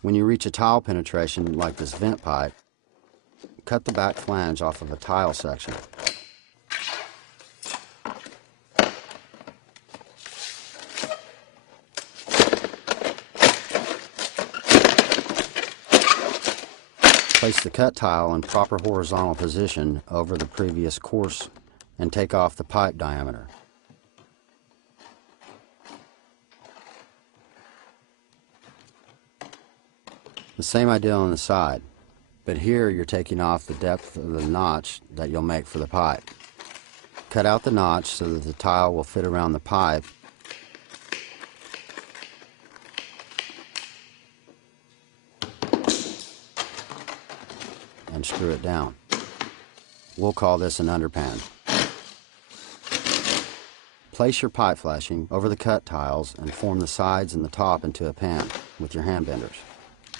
When you reach a tile penetration like this vent pipe, cut the back flange off of a tile section. Place the cut tile in proper horizontal position over the previous course and take off the pipe diameter. The same idea on the side, but here you're taking off the depth of the notch that you'll make for the pipe. Cut out the notch so that the tile will fit around the pipe and screw it down. We'll call this an underpan. Place your pipe flashing over the cut tiles and form the sides and the top into a pan with your hand benders.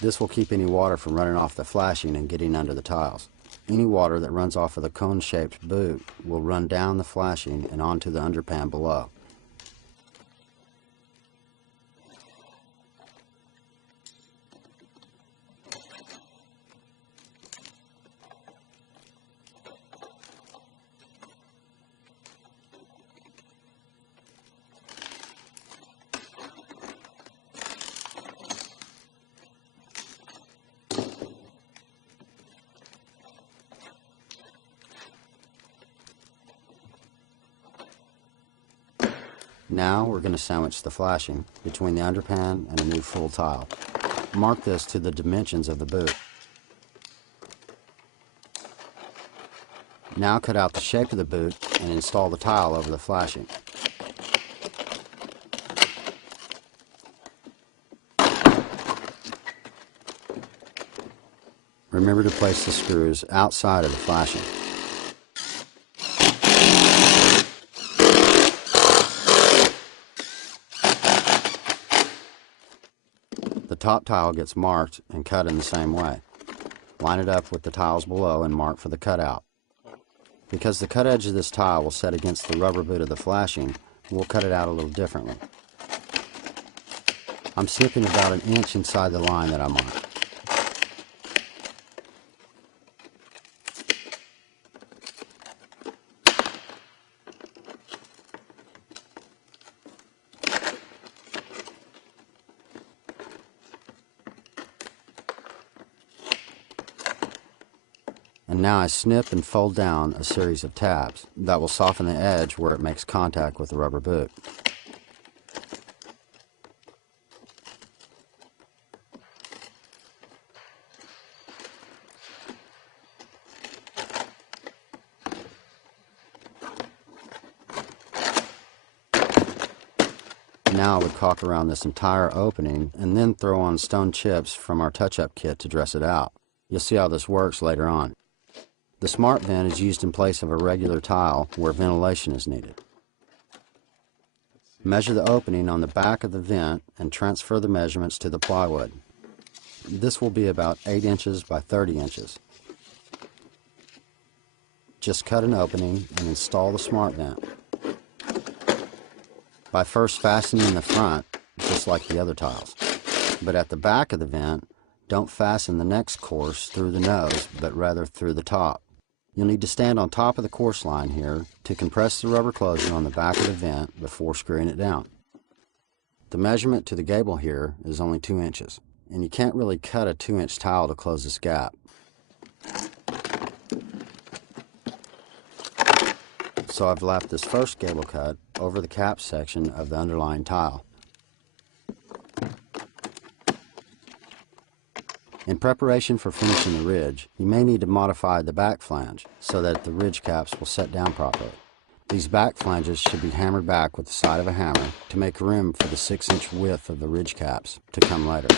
This will keep any water from running off the flashing and getting under the tiles. Any water that runs off of the cone-shaped boot will run down the flashing and onto the underpan below. Now we're going to sandwich the flashing between the underpan and a new full tile. Mark this to the dimensions of the boot. Now cut out the shape of the boot and install the tile over the flashing. Remember to place the screws outside of the flashing. The top tile gets marked and cut in the same way. Line it up with the tiles below and mark for the cutout. Because the cut edge of this tile will set against the rubber boot of the flashing, we'll cut it out a little differently. I'm snipping about an inch inside the line that I marked. And now I snip and fold down a series of tabs that will soften the edge where it makes contact with the rubber boot. Now I would caulk around this entire opening and then throw on stone chips from our touch-up kit to dress it out. You'll see how this works later on. The smart vent is used in place of a regular tile where ventilation is needed. Measure the opening on the back of the vent and transfer the measurements to the plywood. This will be about 8 inches by 30 inches. Just cut an opening and install the smart vent by first fastening the front, just like the other tiles. But at the back of the vent, don't fasten the next course through the nose, but rather through the top. You'll need to stand on top of the course line here to compress the rubber closure on the back of the vent before screwing it down. The measurement to the gable here is only 2 inches, and you can't really cut a 2-inch tile to close this gap. So I've left this first gable cut over the cap section of the underlying tile. In preparation for finishing the ridge, you may need to modify the back flange so that the ridge caps will set down properly. These back flanges should be hammered back with the side of a hammer to make room for the 6-inch width of the ridge caps to come later.